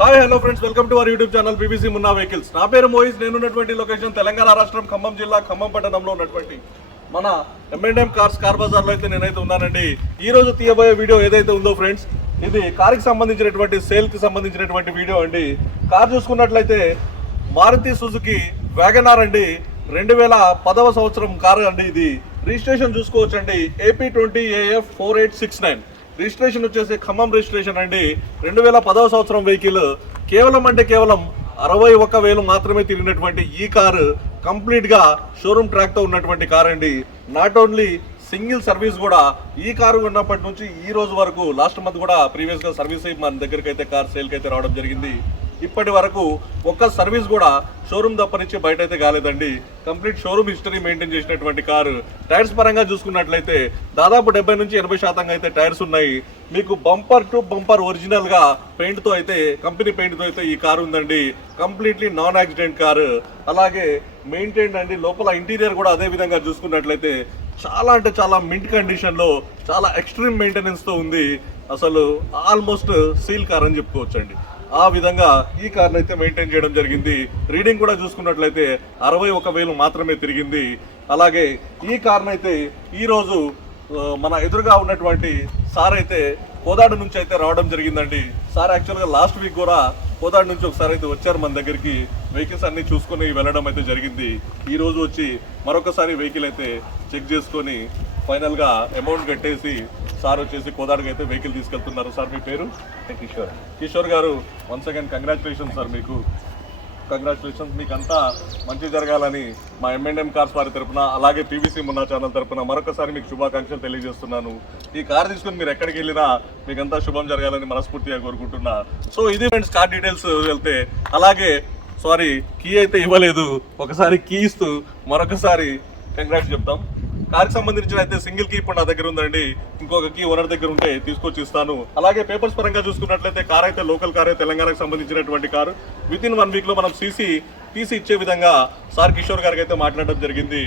Hi hello friends welcome to our YouTube channel BBC Munna vehicles నా పేరు మోయిస్ నేను ఉన్నటువంటి లొకేషన్ తెలంగాణ రాష్ట్రం ఖమ్మం జిల్లా ఖమ్మం పట్టణంలో ఉన్నటువంటి మన ఎంఎండ్ఎం కార్స్ కార్ బజార్లో అయితే నేనైతే ఉన్నానండి. ఈ రోజు తీయబోయే వీడియో ఏదైతే ఉందో ఫ్రెండ్స్ ఇది కార్కి సంబంధించినటువంటి సేల్కి సంబంధించినటువంటి వీడియో అండి. కార్ చూసుకున్నట్లయితే మారుతి సుజుకి వ్యాగనార్ అండి. రెండు వేల పదవ సంవత్సరం కారు అండి ఇది. రిజిస్ట్రేషన్ చూసుకోవచ్చండి. AP twenty AF four eight six nine registration వచ్చేసి ఖమ్మం రిజిస్ట్రేషన్ అండి. రెండు వేల పదవ సంవత్సరం వెహికల్ కేవలం అంటే కేవలం అరవై ఒక్క వేలు మాత్రమే తిరిగినటువంటి ఈ కారు కంప్లీట్గా షోరూమ్ ట్రాక్తో ఉన్నటువంటి కార్ అండి. నాట్ ఓన్లీ సింగిల్ సర్వీస్ కూడా ఈ కారు ఉన్నప్పటి నుంచి ఈ రోజు వరకు లాస్ట్ మంత్ కూడా ప్రీవియస్గా సర్వీస్ అయ్యి మన దగ్గరికి అయితే కార్ సేల్కి అయితే రావడం జరిగింది. ఇప్పటి వరకు ఒక్క సర్వీస్ కూడా షోరూమ్ తప్పనిచ్చి బయట అయితే కాలేదండి. కంప్లీట్ షోరూమ్ హిస్టరీ మెయింటైన్ చేసినటువంటి కారు. టైర్స్ పరంగా చూసుకున్నట్లయితే దాదాపు డెబ్బై నుంచి ఎనభై శాతంగా అయితే టైర్స్ ఉన్నాయి. మీకు బంపర్ టు బంపర్ ఒరిజినల్గా పెయింట్తో అయితే కంపెనీ పెయింట్తో అయితే ఈ కారు ఉందండి. Completely non accident car. అలాగే మెయింటైన్ అండి. లోపల ఇంటీరియర్ కూడా అదే విధంగా చూసుకున్నట్లయితే చాలా అంటే చాలా మింట్ కండిషన్లో చాలా ఎక్స్ట్రీమ్ మెయింటెనెన్స్తో ఉంది. అసలు ఆల్మోస్ట్ సీల్ కార్ అని చెప్పుకోవచ్చండి. ఆ విధంగా ఈ కార్ని అయితే మెయింటైన్ చేయడం జరిగింది. రీడింగ్ కూడా చూసుకున్నట్లయితే అరవై ఒక వేలు మాత్రమే తిరిగింది. అలాగే ఈ కార్ని అయితే ఈరోజు మన ఎదురుగా ఉన్నటువంటి సార్ అయితే కోదాడు నుంచి అయితే రావడం జరిగిందండి. సార్ యాక్చువల్గా లాస్ట్ వీక్ కూడా కోదాడు నుంచి ఒకసారి అయితే వచ్చారు మన దగ్గరికి. వెహికల్స్ అన్ని చూసుకొని వెళ్ళడం అయితే జరిగింది. ఈ రోజు వచ్చి మరొకసారి వెహికల్ అయితే చెక్ చేసుకొని ఫైనల్గా అమౌంట్ కట్టేసి సార్ వచ్చేసి కోదాడుకి అయితే వెహికల్ తీసుకెళ్తున్నారు. సార్ మీ పేరు? Kishore. Kishore garu once again congratulation sir మీకు. కంగ్రాచులేషన్స్ మీకు అంతా మంచి జరగాలని మా ఎంఎండ్ఎం కార్స్ వారి తరపున అలాగే పీవీసీ మున్నా ఛానల్ తరపున మరొకసారి మీకు శుభాకాంక్షలు తెలియజేస్తున్నాను. ఈ కార్ తీసుకుని మీరు ఎక్కడికి వెళ్ళినా మీకు అంతా శుభం జరగాలని మనస్ఫూర్తిగా కోరుకుంటున్నా. సో ఇది ఫ్రెండ్స్ కార్ డీటెయిల్స్ వెళ్తే అలాగే సారీ కీ అయితే ఇవ్వలేదు. ఒకసారి కీ ఇస్తూ మరొకసారి కంగ్రాట్స్ చెప్తాం. కార్కి సంబంధించిన అయితే సింగిల్ కీ ఇప్పుడు నా దగ్గర ఉందండి. ఇంకొక కీ ఓనర్ దగ్గర ఉంటే తీసుకొచ్చి ఇస్తాను. అలాగే పేపర్స్ పరంగా చూసుకున్నట్లయితే కార్ అయితే లోకల్ కార్ తెలంగాణకు సంబంధించినటువంటి కారు. విత్ ఇన్ వన్ వీక్లో మనం సీసీ తీసి ఇచ్చే విధంగా సార్ కిషోర్ గారికి అయితే మాట్లాడడం జరిగింది.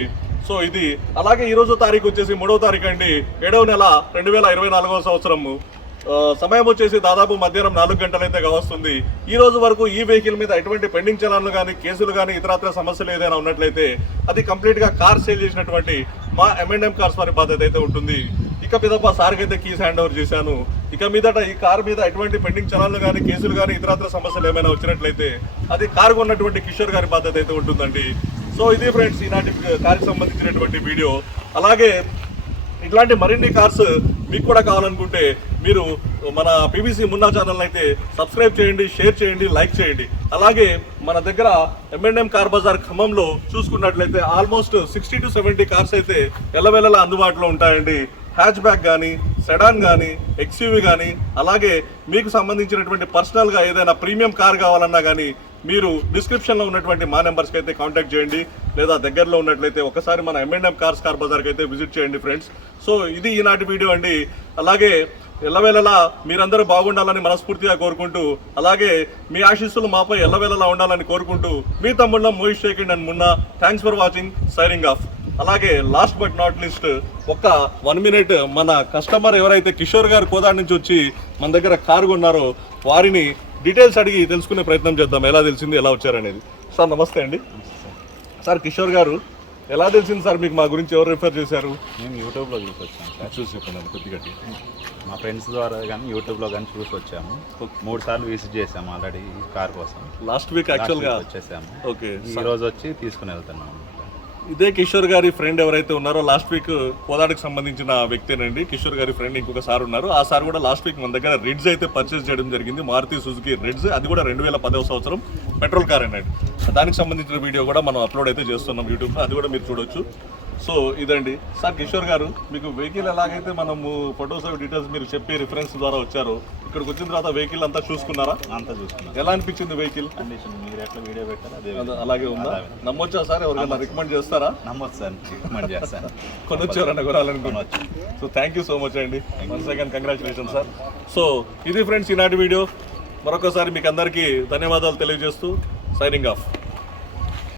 సో ఇది అలాగే ఈ రోజు తారీఖు వచ్చేసి మూడవ తారీఖు అండి. ఏడవ నెల రెండు వేల ఇరవై నాలుగవ సంవత్సరము. సమయం వచ్చేసి దాదాపు మధ్యాహ్నం నాలుగు గంటలైతే కావస్తుంది. ఈ రోజు వరకు ఈ వెహికల్ మీద ఎటువంటి పెండింగ్ చలాన్లు కానీ కేసులు కానీ ఇతరత్ర సమస్యలు ఏదైనా ఉన్నట్లయితే అది కంప్లీట్గా కార్ సేల్ చేసినటువంటి మా ఎంఎండ్ఎం కార్స్ వారి బాధ్యత అయితే ఉంటుంది. ఇక మీదప సార్కి అయితే కీస్ హ్యాండ్ ఓవర్ చేశాను. ఇక మీదట ఈ కార్ మీద ఎటువంటి పెండింగ్ చలాన్లు కానీ కేసులు కానీ ఇతరత్ర సమస్యలు ఏమైనా వచ్చినట్లయితే అది కార్ కొన్నటువంటి కిషోర్ గారి బాధ్యత అయితే ఉంటుందండి. సో ఇది ఫ్రెండ్స్ ఈనాటి కార్కి సంబంధించినటువంటి వీడియో. అలాగే ఇట్లాంటి మరిన్ని కార్స్ మీకు కూడా కావాలనుకుంటే మీరు మన పీబీసీ మున్నా ఛానల్ అయితే సబ్స్క్రైబ్ చేయండి షేర్ చేయండి లైక్ చేయండి. అలాగే మన దగ్గర ఎంఎన్ఎం కార్ బజార్ ఖమ్మంలో చూసుకున్నట్లయితే almost sixty to seventy cars అయితే ఎల్లవెల్లలా అందుబాటులో ఉంటాయండి. హ్యాచ్ బ్యాక్ కానీ సెడాన్ కానీ ఎక్స్యూవి కానీ అలాగే మీకు సంబంధించినటువంటి పర్సనల్గా ఏదైనా ప్రీమియం కార్ కావాలన్నా కానీ మీరు డిస్క్రిప్షన్లో ఉన్నటువంటి మా నెంబర్స్కి అయితే కాంటాక్ట్ చేయండి. లేదా దగ్గరలో ఉన్నట్లయితే ఒకసారి మన ఎంఎన్ఎం కార్స్ కార్ బజార్కి అయితే విజిట్ చేయండి ఫ్రెండ్స్ సో ఇది ఈనాటి వీడియో అండి. అలాగే ఎల్లవేళలా మీరందరూ బాగుండాలని మనస్ఫూర్తిగా కోరుకుంటూ అలాగే మీ ఆశీస్సులు మాపై ఎల్లవేళలా ఉండాలని కోరుకుంటూ మీ తమ్ముళ్ళ Mohish షేకిండ్ and Munna. Thanks for watching sharing of అలాగే లాస్ట్ బట్ నాట్ లిస్ట్ ఒక్క వన్ మినిట్ మన కస్టమర్ ఎవరైతే కిషోర్ గారు కోదా నుంచి వచ్చి మన దగ్గర కారు కొన్నారో వారిని డీటెయిల్స్ అడిగి తెలుసుకునే ప్రయత్నం చేద్దాం. ఎలా తెలిసింది ఎలా వచ్చారనేది? సార్ నమస్తే అండి. సార్ కిషోర్ గారు ఎలా తెలిసింది సార్ మీకు మా గురించి ఎవరు రిఫర్ చేశారు? మేము యూట్యూబ్లో చూసి వచ్చాము సార్. చూసి చెప్పండి కొద్దిగా మా ఫ్రెండ్స్ ద్వారా కానీ యూట్యూబ్లో కానీ చూసి వచ్చాము మూడు సార్లు విజిట్ చేసాము ఆల్రెడీ కార్ కోసం. లాస్ట్ వీక్ యాక్చువల్గా వచ్చేసాము. ఓకే ఈ రోజు వచ్చి తీసుకుని వెళ్తున్నాము. ఇదే కిషోర్ గారి ఫ్రెండ్ ఎవరైతే ఉన్నారో లాస్ట్ వీక్ కోదాడికి సంబంధించిన వ్యక్తేనండి. కిషోర్ గారి ఫ్రెండ్ ఇంకొక సార్ ఉన్నారు. ఆ సార్ కూడా లాస్ట్ వీక్ మన దగ్గర రిడ్జ్ అయితే పర్చేస్ చేయడం జరిగింది. మారుతి సుజుకి రిడ్జ్ అది కూడా రెండు వేల పదవ సంవత్సరం పెట్రోల్ కార్ అనండి దానికి సంబంధించిన వీడియో కూడా మనం అప్లోడ్ అయితే చేస్తున్నాం యూట్యూబ్లో అది కూడా మీరు చూడొచ్చు. సో ఇదండి. సార్ కిషోర్ గారు మీకు వెహికల్ ఎలాగైతే మనము ఫొటోస్ డీటెయిల్స్ మీరు చెప్పి రిఫరెన్స్ ద్వారా వచ్చారో ఇక్కడికి వచ్చిన తర్వాత వెహికల్ అంతా చూసుకున్నారా? అంతా చూసుకున్నాం. ఎలా అనిపించింది వెహికల్? కండిషన్ మీరు ఎట్లా వీడియో పెట్టారు అదే అలాగే ఉందా? నమ్మొచ్చా సార్? ఎవరికైనా రికమెండ్ చేస్తారా? నమ్మొచ్చు సార్ రికమెండ్ చేస్తాను. కొనొచ్చారన్న కొనాలనుకున్నా so thank you so much అండి. One second congratulation sir so ఇది ఫ్రెండ్స్ ఈనాటి వీడియో మరొకసారి మీకు అందరికీ ధన్యవాదాలు తెలియజేస్తూ సైనింగ్ ఆఫ్